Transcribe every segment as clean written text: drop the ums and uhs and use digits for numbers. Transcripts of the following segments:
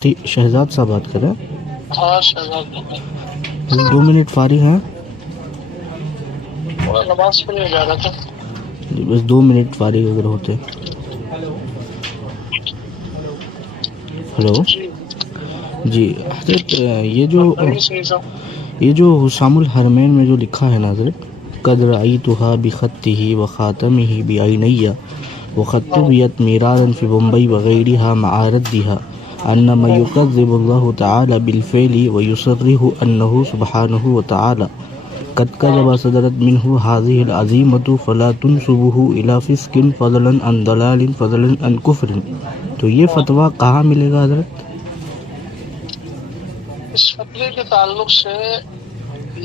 शहजाद साहब बात कर रहे हैं। हाँ शहजाद, 2 मिनट फारिग हैं थोड़ा नमाज के लिए जा रहा था। जी, बस 2 मिनट फारिग अगर होते। हेलो जी जी हजरत, बताइए सही साहब। ये जो हुसामुल हरमैन में जो लिखा है ना हजरत, कद रअयतुहा बिखत्तिही व खातमिही बिअयनैया व खत्तुबियत मीरारन फी मुंबई व गैरिहा मआ रद्दिहा अन्नमा युकज़्ज़िबुल्लाहु तआला बिलफ़िअलि व युसर्रिहु अन्नहु सुब्हानहु व तआला कद कज़ब सदरत मिन्हु हाज़िहिल अज़ीमतु फला तुनसुबुहु इला फ़िस्किन फ़ज़लन अन दलालिन फ़ज़लन अन कुफ़्रिन। तो ये फतवा कहाँ मिलेगा हजरत? इस फतवे के ताल्लुक से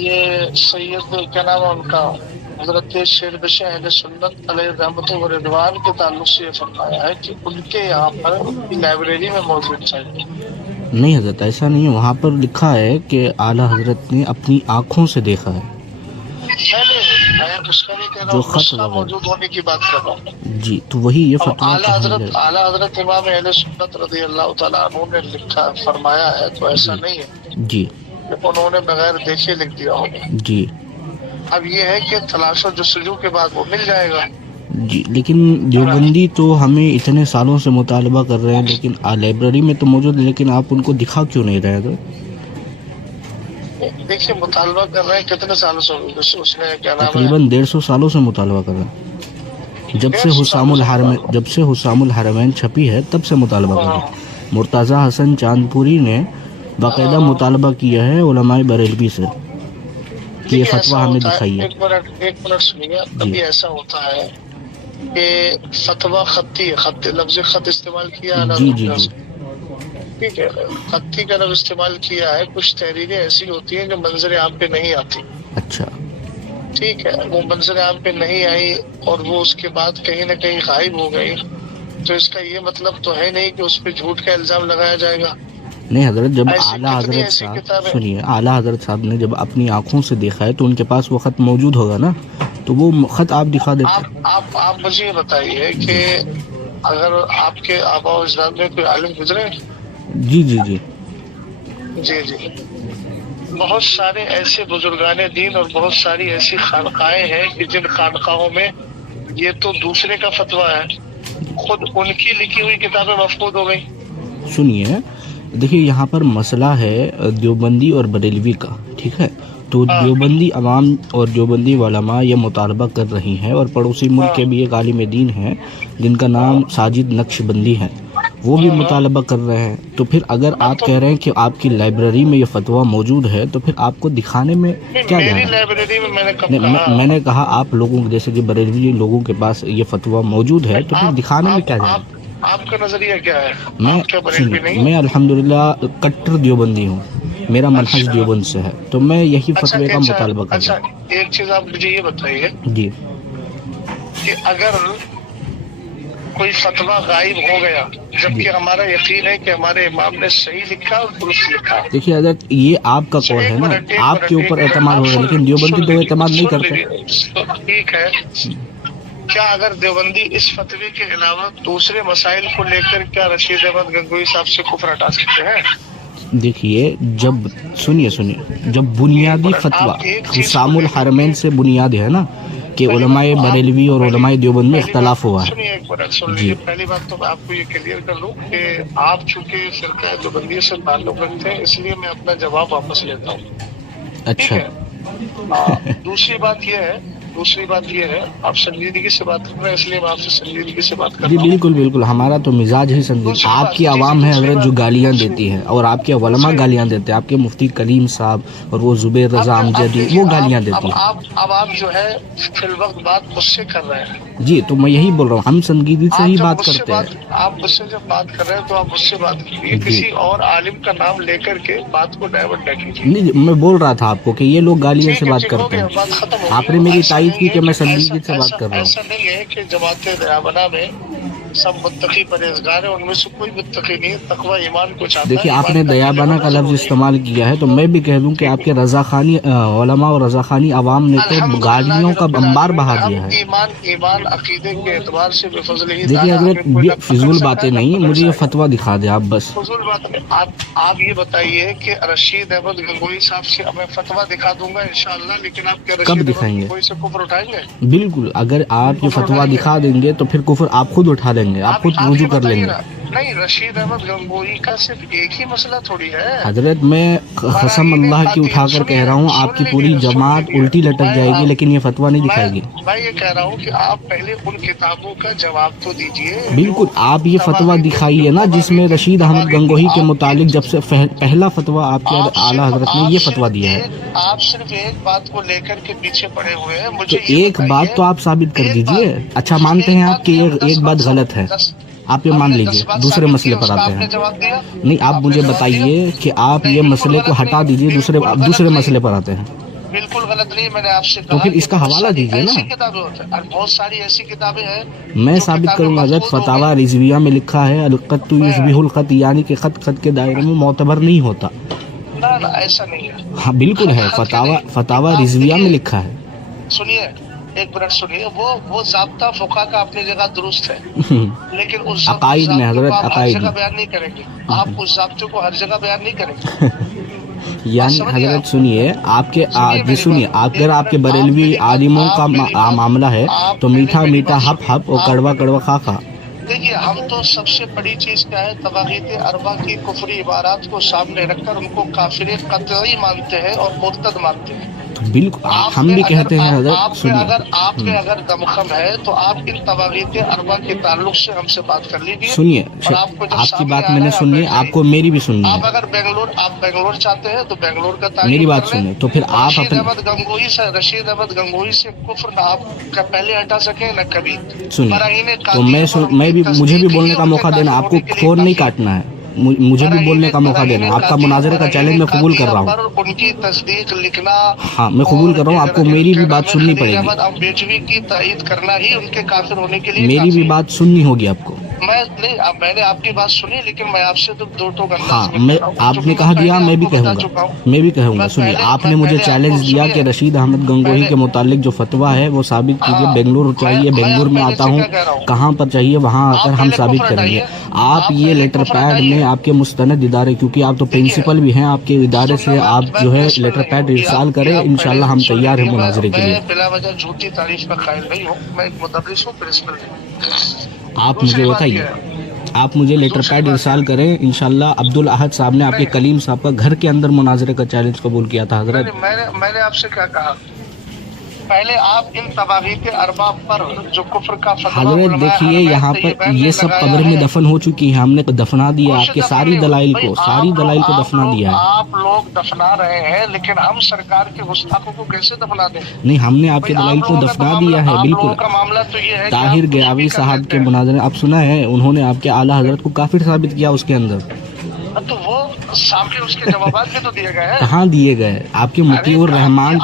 ये सैयद क्या नाम है उनका, हजरत शेरबशाह अहले सुन्नत अलैहि रहमतुल्लाह व रिदवान के ताल्लुक से ये फरमाया है कि उनके यहाँ पर उनकी लाइब्रेरी में मौजूद चाहिए। नहीं हजरत, ऐसा नहीं है। वहाँ पर लिखा है कि आला हजरत ने अपनी आँखों से देखा है। नहीं मैं उसका नहीं कह रहा जो हूँ, खत नुस्खा वगैरह मौजूद होने की बात कर रहा हूँ। जी, तो वही ये अब फतवा आला कहाँ हजरत मिलेगा? आला हजरत इमाम अहले सुन्नत रज़ी अल्लाह तआला अन्हु ने लिखा फरमाया है, तो ऐसा जी नहीं है जी कि उन्होंने बगैर देखे लिख दिया होगा। जी अब ये है कि तलाशो जस्तजू के बाद वो मिल जाएगा। जी, लेकिन देवबंदी तो हमें इतने सालों से मुतालबा कर रहे हैं, लेकिन लाइब्रेरी में तो मौजूद है, लेकिन आप उनको दिखा क्यों नहीं रहे? तो देखिए मुतालबा कर रहे हैं कितने सालों से, उसने क्या नाम है, तकरीबन 150 सालों से मुतालबा कर रहे हैं। जब से 150 सालों हुसामुल हरमैन छपी है तब से मुतालबा कर रहे हाँ, हैं। मुर्तज़ा हसन चांदपुरी ने बाकायदा मुतालबा किया है उलमाए बरेलवी से कि ये देखिए ऐसा फतवा हमें होता है, दिखाइए। एक मिनट सुनिए। कभी ऐसा होता है कि फतवा खत्ती लफ्ज खत इस्तेमाल किया है ना, जी जी जी ठीक है, खत्ती का लफ्ज इस्तेमाल किया है। कुछ तहरीरें ऐसी होती हैं जो मंजर आम पे नहीं आती, अच्छा ठीक है, वो मंजर आम पे नहीं आई और वो उसके बाद कहीं ना कहीं गायब हो गई, तो इसका ये मतलब तो है नहीं कि उस पर झूठ का इल्जाम लगाया जाएगा। नहीं हजरत, जब ऐसी आला कितनी हजरत ऐसी साहब किताबें, सुनिए, आला हजरत साहब ने जब अपनी आंखों से देखा है तो उनके पास वो खत मौजूद होगा ना, तो वो खत आप दिखा देते। आप मुझे ये बताइए कि अगर आपके आबा और अजदाद में कोई आलिम गुजरे? जी जी जी जी जी, बहुत सारे ऐसे बुजुर्गाने दीन और बहुत सारी ऐसी खानकाएं हैं कि जिन खानकाहों में ये तो दूसरे का फतवा है, खुद उनकी लिखी हुई किताबें मफकूद हो गई। सुनिए, देखिए यहाँ पर मसला है देवबंदी और बरेलवी का, ठीक है? तो देवबंदी अवाम और देवबंदी उलमा ये मुतालबा कर रही हैं, और पड़ोसी मुल्क के भी एक आलिम दीन हैं जिनका नाम साजिद नक्शबंदी है, वो भी मुतालबा कर रहे हैं। तो फिर अगर आप कह रहे हैं कि आपकी लाइब्रेरी में ये फतवा मौजूद है, तो फिर आपको दिखाने में क्या जा रहा है? लाइब्रेरी में मैंने कब नहीं, कहा? मैंने कहा आप लोगों जैसे कि बरेलवी लोगों के पास ये फतवा मौजूद है, तो फिर दिखाने में क्या जा रहा है? आपका नजरिया क्या है? आप क्या बरेलवी नहीं? मैं अल्हम्दुलिल्लाह कट्टर देवबंदी हूँ, मेरा मनहज देवबंद से है, तो मैं यही फतवे का मुतालबा कर रहा हूँ। एक चीज आप मुझे ये बताइए जी, कि अगर कोई फतवा गायब हो गया, जबकि हमारा यकीन है कि हमारे इमाम ने सही लिखा और दुरुस्त लिखा। देखिए हजरत, ये आपका कौल है ना, आपके ऊपर एतमाद हो रहा है, लेकिन देवबंदी तो एतमाद नहीं करते। ठीक है, क्या अगर देवबंदी इस फतवे के अलावा दूसरे मसाइल को लेकर क्या रशीद अहमद गंगोई साहब से कुफ्र हटा सकते हैं? देखिए, सुनिए जब बुनियादी फतवा हुसामुल हरमैन से बुनियाद है ना कि उलमाए बरेलवी और उलमाए देवबंद में इख्तलाफ हुआ है। सुनिए एक मिनट सुन लीजिए। पहली बात तो मैं आपको ये क्लियर कर लूं कि आप चूंकि फिरका देवबंदी से ताल्लुक रखते हैं, इसलिए मैं अपना जवाब वापस लेता हूँ। अच्छा। दूसरी बात ये है, आप संजीदगी से बात कर रहे हैं, इसलिए मैं आपसे संजीदगी से बात कर जी रहा हूँ। बिल्कुल, हमारा तो मिजाज ही संजीदा। आपकी आवाम है हजरत जो गालियाँ देती है, और आपके उलमा गालियाँ देते हैं, आपके मुफ्ती कलीम साहब और वो जुबैर रजा अमजदी वो गालियाँ देती हैं। अब आप जो है फिल वक्त बात मुझसे कर रहे हैं। जी, तो मैं यही बोल रहा हूँ, हम संजीदगी से ही बात करते हैं। आप मुझसे जब बात कर रहे हैं तो आप मुझसे बात कीजिए, किसी और आलिम का नाम लेकर के बात को डाइवर्ट न कीजिए। नहीं, मैं बोल रहा था आपको कि ये लोग गालियों से बात करते हैं, आपने मेरी तारीफ की कि मैं संजीदगी से बात कर रहा हूँ। ऐसा नहीं है कि जमात-ए-देवबंद में सब मुत्तकी परहेजगार है, उनमें से कोई मुत्तकी नहीं है, तकवा ईमान को चाहता है। देखिए आपने ईमान का दयाबाना का लफ्ज़ इस्तेमाल किया है, तो मैं भी कह दूं कि आपके रज़ाखानी उलमा और रज़ाखानी अवाम ने तो गाड़ियों का अंबार बहा दिया है। ईमान अकीदे के एतबार से बेफज़लिही देखिए ताला हज़रत हमें कोई ये न फिजूल पकड़ बातें सकता है, नहीं, न मुझे पकड़ ये सकता फतवा दिखा दे आप बस। है। फजूल बात नहीं। आप ये बताइए कि रशीद अहमद गंगोई साहब से मैं फतवा दिखा दूंगा इंशाअल्लाह, लेकिन आप क्या कब रशीद अहमद दिखाएंगे? गंगोई से कुफ्र उठाएंगे? बिल्कुल, अगर आप ये फतवा दिखा देंगे तो फिर कुफर आप खुद उठा लेंगे, आप खुद आप रुजू ये कर बताइए लेंगे। ना, नहीं रशीद अहमद गंगोई का सिर्फ एक ही मसला थोड़ी है। हजरत मैं कसम अल्लाह की उठाकर कह रहा हूँ, आपकी पूरी जमात उल्टी लटक जाएगी, लेकिन ये फतवा नहीं दिखाएगी। मैं ये कह रहा हूँ कि आप पहले उन किताबों का जवाब तो दीजिए। बिल्कुल, आप ये फतवा दिखाइए ना जिसमें रशीद अहमद गंगोही के मुतालिक जब से पहला फतवा आपके आला हजरत ने ये फतवा दिया है। आप सिर्फ एक बात को लेकर के पीछे पड़े हुए हैं। तो मुझे ये एक बात तो आप साबित कर दीजिए। अच्छा मानते हैं आप कि ये एक बात गलत है, आप ये मान लीजिए, दूसरे मसले पर आते हैं। जवाब दिया नहीं, आप मुझे बताइए कि आप ये मसले को हटा दीजिए, दूसरे मसले पर आते हैं। बिल्कुल गलत नहीं, मैंने आपसे तो फिर इसका हवाला दीजिए ना। ऐसी किताबें होती हैं, बहुत सारी ऐसी किताबें हैं। मैं साबित करूंगा हज़रत, फतावा रिजविया में लिखा है अलक़त्तु युशबिहुल ख़त, यानी कि ख़त के दायरे में मोतबर नहीं होता। ना ना ऐसा नहीं है। हाँ बिल्कुल है, फतावा रिजविया में लिखा है। सुनिए, एक मिनट सुनिए, वो ज़ाब्ता फ़ुक़हा का अपनी जगह दुरुस्त है, लेकिन उस अकाइद में हज़रत, हर अकाइद जगह में बयान नहीं करेंगे। आप उस ज़ाब्ते को हर जगह बयान नहीं करेंगे। यानी हजरत सुनिए, सुनिए अगर आपके बरेलवी आलिमों का मामला है तो मीठा मीठा हप हप और कड़वा कड़वा खा खा। देखिए, हम तो सबसे बड़ी चीज क्या है, तवागीत अरबा की कुफरी इबारात को सामने रखकर उनको काफिर कतई मानते हैं और मुर्तद मानते हैं। तो बिल्कुल हम भी कहते हैं हजरत, सुनिए आपके अगर दमखम है तो आप इन तवागीत अरबा के ताल्लुक से हमसे बात कर लीजिए। सुनिए, आपकी बात मैंने सुननी है, आपको मेरी भी सुननी है। आप अगर बेंगलोर चाहते हैं तो बेंगलोर का मेरी बात सुनिए, तो फिर आप रशीद अहमद गंगोही से कुफ्र आप पहले हटा सके न कभी। सुनिए, तो मुझे भी बोलने का मौका देना, आपको फोन नहीं काटना है, मुझे भी बोलने का मौका देना। आपका मुनाजरे का चैलेंज मैं कबूल कर रहा हूँ। उनकी तस्दीक लिखना, हाँ मैं कबूल कर रहा हूँ, आपको मेरी भी बात सुननी पड़ेगी। बेचवी की तायीद करना ही उनके काफिर होने के लिए मेरी भी बात सुननी होगी आपको। मैंने आपकी बात सुनी, लेकिन मैं आपसे तो दो टोक हाँ मैं आपने कहा दिया, मैं भी कहूँगा। सुनिए, आपने मुझे चैलेंज दिया कि रशीद अहमद गंगोही के मुतालिक जो फतवा है वो साबित कीजिए। बेंगलुरु चाहिए, बेंगलुरु में आता हूँ, कहाँ पर चाहिए वहाँ आकर हम साबित करेंगे। आप ये लेटर पैड में आपके मुस्तनद इदारे, क्योंकि आप तो प्रिंसिपल भी हैं, आपके इदारे से आप जो है लेटर पैड इरसाल करें, इंशाल्लाह हम तैयार हैं मुनाजरे के लिए। बिला वजह झूठी तारीफ का कायल नहीं हूँ, मैं एक मुदर्रिस हूँ, प्रिंसिपल नहीं। आप मुझे बताइए, आप मुझे लेटर पैड इरसाल करें, इंशाल्लाह। अब्दुल अहद साहब ने आपके कलीम साहब का घर के अंदर मुनाजरे का चैलेंज कबूल किया था हजरत। मैंने आपसे क्या कहा, पहले आप इन तवागीत अरबा पर जो कुफ्र का हजरत देखिए, यहाँ पर ये सब कब्र में दफन हो चुकी है, हमने दफना दिया आपके सारी दलाइल को दफना दिया है। आप लोग दफना रहे हैं, लेकिन हम सरकार के गुस्ताखों को कैसे दफना दें? नहीं, हमने आपके दलाइल को दफना दिया है, बिल्कुल। का मामला तो ये है, ताहिर गयावी साहब के मुनाजरे आप सुना है, उन्होंने आपके आला हजरत को काफिर साबित किया उसके अंदर। तो वो सामने उसके जवाब भी तो दिए गए हैं। कहाँ दिए गए? आपके मुतीउर रहमान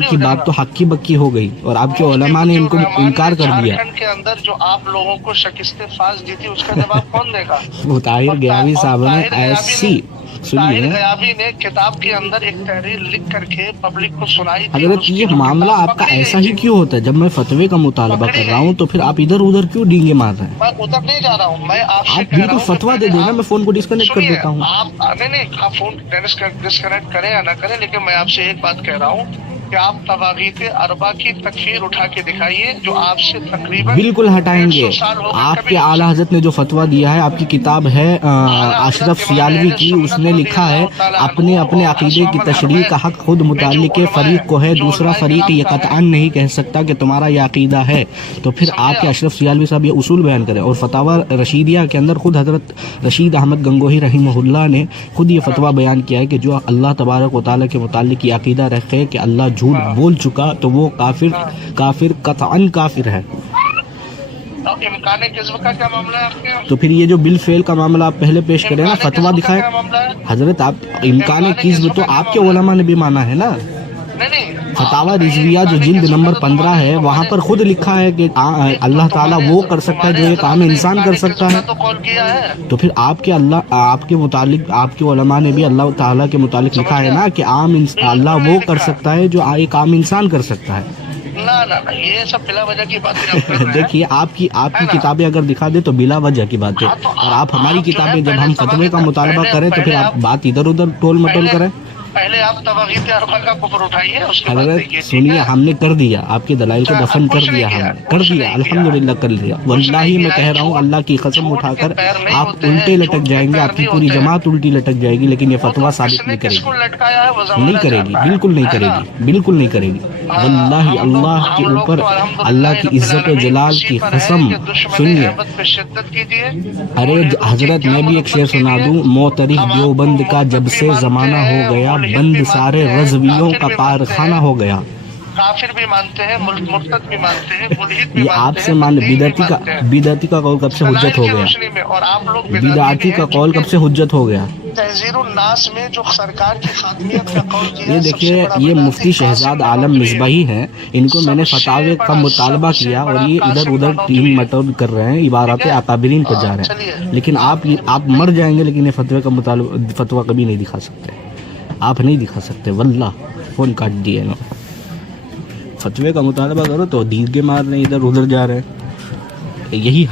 की बात तो हक्की बक्की हो गई, और आपके उलमा ने इनको इनकार कर दिया। के अंदर जो आप लोगों को शिकस्त फास दी थी, उसका जवाब कौन देगा? वो ताहिर गयावी साहब ने ऐसी, सुनिए, गयावी ने किताब के अंदर एक तहरीर लिख करके पब्लिक को सुनाई। हजरत ये मामला आपका ऐसा ही क्यों होता है? जब मैं फतवे का मुतालबा कर रहा हूँ तो फिर आप इधर उधर क्यों डींगे मार रहे हैं? मैं उधर नहीं जा रहा हूँ, मैं आपसे आप बिल्कुल फतवा दे देना, मैं फोन को डिस्कनेक्ट कर देता हूँ। आप फोन डिस्कनेक्ट करें या ना करें, लेकिन मैं आपसे एक बात कह रहा हूँ कि आप तवागीत अरबा की तकफीर उठा के दिखाइए, जो आपसे तकरीबन बिल्कुल हटाएंगे। आपके आला हजरत ने जो फतवा दिया है, आपकी किताब है अशरफ सियालवी की, उसने लिखा है अपने अकीदे की तशरीह का हक खुद मुताल्लिक फरीक को है, दूसरा फरीक ये कतअन नहीं कह सकता कि तुम्हारा ये अकीदा है। तो फिर आपके अशरफ सियालवी साहब ये उसूल बयान करें। और फतावा रशीदिया के अंदर खुद हजरत रशीद अहमद गंगोही रहीमहुल्लाह ने खुद ये फतवा बयान किया है कि जो अल्लाह तबारक व तआला के मुताल्लिक ये अकीदा रखे कि अल्लाह झूठ बोल चुका तो वो काफिर कतअन काफिर है। इम्काने किस्म का क्या मामला है आपके? तो फिर ये जो बिल फेल का मामला आप पहले पेश करें ना, फतवा दिखाए हजरत। आप इम्काने किस्म तो आपके उलमा ने भी माना है ना। नहीं, فتاوی رضویہ جو جلد نمبر 15 ہے وہاں پر خود لکھا ہے کہ اللہ تعالیٰ وہ کر سکتا ہے جو ایک عام انسان کر سکتا ہے. تو کال کیا ہے. تو پھر آپ کے متعلق آپ کے علماء نے بھی اللہ تعالیٰ کے متعلق لکھا ہے نا کہ اللہ وہ کر سکتا ہے جو ایک عام انسان کر سکتا ہے. نہ یہ سب بلا وجہ کی باتیں آپ کر رہے ہیں. دیکھیے آپ کی کتابیں اگر دکھا دے تو بلا وجہ کی بات ہے, اور آپ ہماری کتابیں جب ہم فتوے کا مطالبہ کریں تو پھر آپ بات ادھر ادھر ٹول مٹول کریں. پہلے آپ تواغیت اربعہ کا کفر اٹھائیے, اس کے بعد حضرت دیکھیے. سنیے, ہم نے کر دیا, آپ کے دلائل کو دفن کر دیا, ہم نے کر دیا, الحمدللہ کر دیا. واللہ میں کہہ رہا ہوں, اللہ کی قسم اٹھا کر آپ الٹے لٹک جائیں گے, آپ کی پوری جماعت الٹی لٹک جائے گی, لیکن یہ فتویٰ ثابت نہیں کرے گی, نہیں کرے گی, بالکل نہیں کرے گی, بالکل نہیں کرے گی. واللہ اللہ کے اوپر, اللہ کی عزت و جلال کی قسم. سنیے, ارے حضرت میں بھی ایک شعر سنا دوں. موترک دیوبند کا جب سے زمانہ ہو گیا, بند سارے رضویوں کا کارخانہ ہو گیا. کافر بھی مانتے ہیں, مرتد بھی مانتے ہیں, ملحد بھی یہ مانتے ہیں. آپ سے مان, بدعتی کا قول کب سے حجت ہو گیا؟ اور آپ لوگ بدعتی کا قول کب سے حجت ہو گیا؟ تحذیر الناس میں جو سرکار کی خاتمیت کا قول کیا. یہ دیکھیے, یہ مفتی شہزاد عالم مصباحی ہیں, ان کو میں نے فتاوے کا مطالبہ کیا اور یہ ادھر ادھر ٹیم مٹول کر رہے ہیں, عبارات اکابرین پر جا رہے ہیں. لیکن آپ مر جائیں گے, لیکن یہ فتوے کا فتویٰ کبھی نہیں دکھا سکتے, آپ نہیں دکھا سکتے. واللہ فون کاٹ دیے نا. فتوے کا مطالبہ کرو تو دیدگے مار رہے ہیں, ادھر ادھر جا رہے ہیں. یہی